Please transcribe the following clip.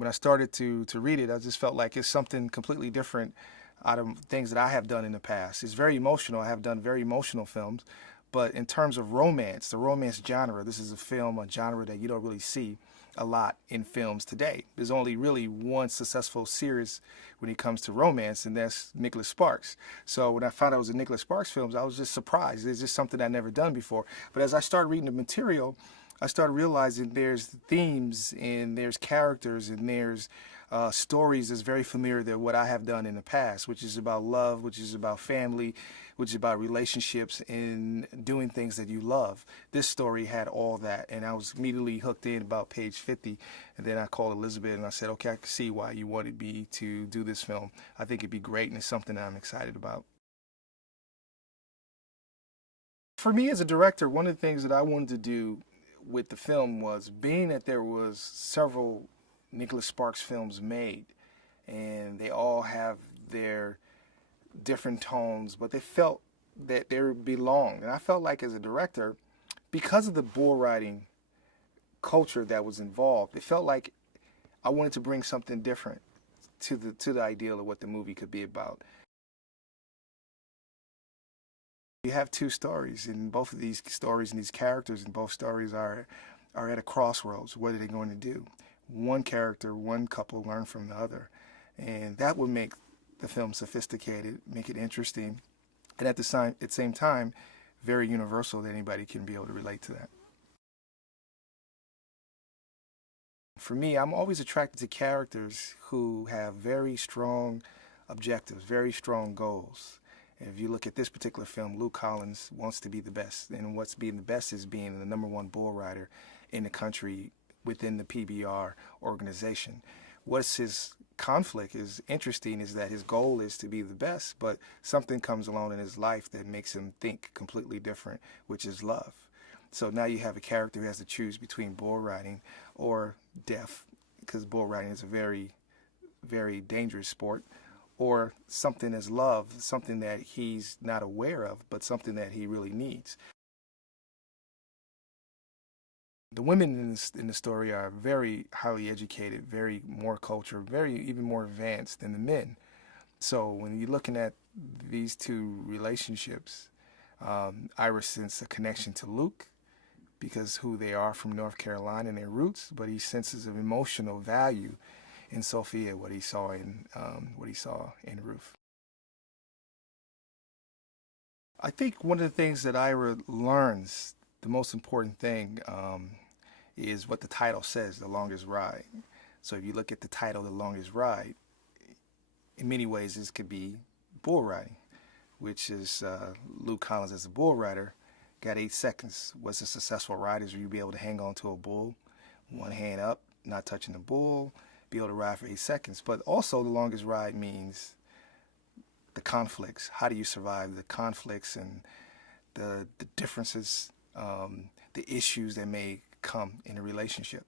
when I started to read it, I just felt like it's something completely different out of things that I have done in the past. It's very emotional. I have done very emotional films, but in terms of romance, the romance genre, this is a genre that you don't really see a lot in films today. There's only really one successful series when it comes to romance, and that's Nicholas Sparks. So when I found out it was a Nicholas Sparks films, I was just surprised. It's just something I'd never done before. But as I started reading the material, I started realizing there's themes and there's characters and there's stories that's very familiar to what I have done in the past, which is about love, which is about family, which is about relationships and doing things that you love. This story had all that, and I was immediately hooked in about page 50. And then I called Elizabeth and I said, okay, I can see why you wanted me to do this film. I think it'd be great, and it's something that I'm excited about. For me as a director, one of the things that I wanted to do with the film was, being that there was several Nicholas Sparks films made, and they all have their different tones, but they felt that they belonged. And I felt like as a director, because of the bull riding culture that was involved, it felt like I wanted to bring something different to the ideal of what the movie could be about. You have two stories, and both of these stories and these characters in both stories are at a crossroads. What are they going to do? One character, one couple learn from the other, and that would make the film sophisticated, make it interesting, and at the same time, very universal, that anybody can be able to relate to that. For me, I'm always attracted to characters who have very strong objectives, very strong goals. If you look at this particular film, Luke Collins wants to be the best, and what's being the best is being the #1 bull rider in the country within the PBR organization. What's his conflict is interesting, is that his goal is to be the best, but something comes along in his life that makes him think completely different, which is love. So now you have a character who has to choose between bull riding or death, because bull riding is a very, very dangerous sport, or something as love, something that he's not aware of, but something that he really needs. The women in the story are very highly educated, very more cultured, very even more advanced than the men. So when you're looking at these two relationships, Iris senses a connection to Luke because who they are from North Carolina and their roots, but he senses an emotional value in Sophia, what he saw in Ruth. I think one of the things that Ira learns, the most important thing, is what the title says, The Longest Ride. So if you look at the title, The Longest Ride, in many ways this could be bull riding, which is Luke Collins as a bull rider got 8 seconds. What's a successful ride is you be able to hang on to a bull, one hand up, not touching the bull, be able to ride for 8 seconds. But also the longest ride means the conflicts. How do you survive the conflicts and the differences, the issues that may come in a relationship?